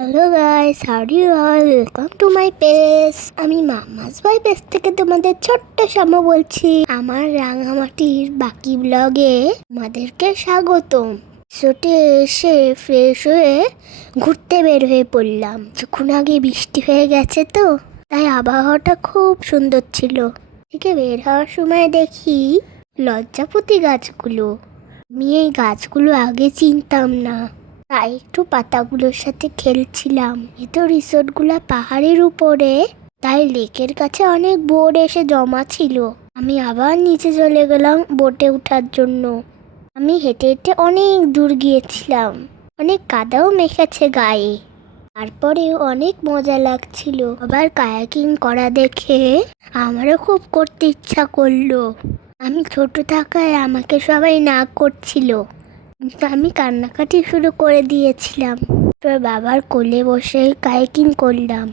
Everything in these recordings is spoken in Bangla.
Hello guys, how do you all? Welcome to my page. আমি মামাস ভাই পেজ থেকে তোমাদের ছোট্ট শ্যামা বলছি। আমার রাঙামাটির বাকি ব্লগে আমাদেরকে স্বাগতম। ছোটে এসে ফ্রেশ হয়ে ঘুরতে বের হয়ে পড়লাম। কিছুক্ষণ আগে বৃষ্টি হয়ে গেছে তো, তাই আবহাওয়াটা খুব সুন্দর ছিল। থেকে বের হওয়ার সময় দেখি লজ্জাপতি গাছগুলো। আমি এই গাছগুলো আগে চিনতাম না, তাই একটু পাতাগুলোর সাথে খেলছিলাম। এ তো রিসোর্টগুলো পাহাড়ের উপরে, তাই লেকের কাছে অনেক বোট এসে জমা ছিল। আমি আবার নিচে চলে গেলাম বোটে ওঠার জন্য। আমি হেঁটে হেঁটে অনেক দূর গিয়েছিলাম, অনেক কাদাও মেখেছে গায়ে। তারপরেও অনেক মজা লাগছিল। আবার কায়াকিং করা দেখে আমারও খুব করতে ইচ্ছা করলো। আমি ছোট থাকায় আমাকে সবাই না করছিল, কিন্তু আমি কান্নাকাটি শুরু করে দিয়েছিলাম। তোর বাবার কোলে বসে কায়াকিং করলাম।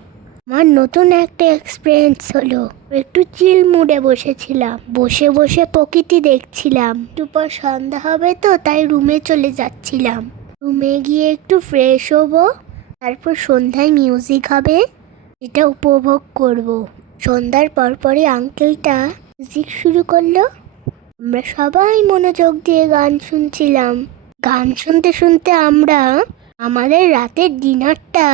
আমার নতুন একটা এক্সপিরিয়েন্স হলো। একটু চিল মুডে বসেছিলাম, বসে বসে প্রকৃতি দেখছিলাম। একটু পর সন্ধ্যা হবে তো, তাই রুমে চলে যাচ্ছিলাম। রুমে গিয়ে একটু ফ্রেশ হবো, তারপর সন্ধ্যায় মিউজিক হবে, এটা উপভোগ করব। সন্ধ্যার পরপরই আঙ্কেলটা মিউজিক শুরু করলো। আমরা সবাই মনোযোগ দিয়ে গান শুনছিলাম। গান শুনতে শুনতে আমরা আমাদের রাতের ডিনারটা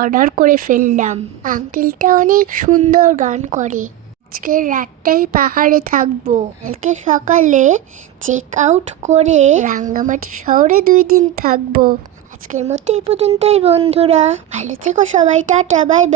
অর্ডার করে ফেললাম। আঙ্কেলটা অনেক সুন্দর গান করে। আজকের রাতটাই পাহাড়ে থাকবো, কালকে সকালে চেক আউট করে রাঙ্গামাটি শহরে 2 দিন থাকবো। আজকের মতো এই পর্যন্তই বন্ধুরা, ভালো থেকো সবাই, টাটা, বাই বাই।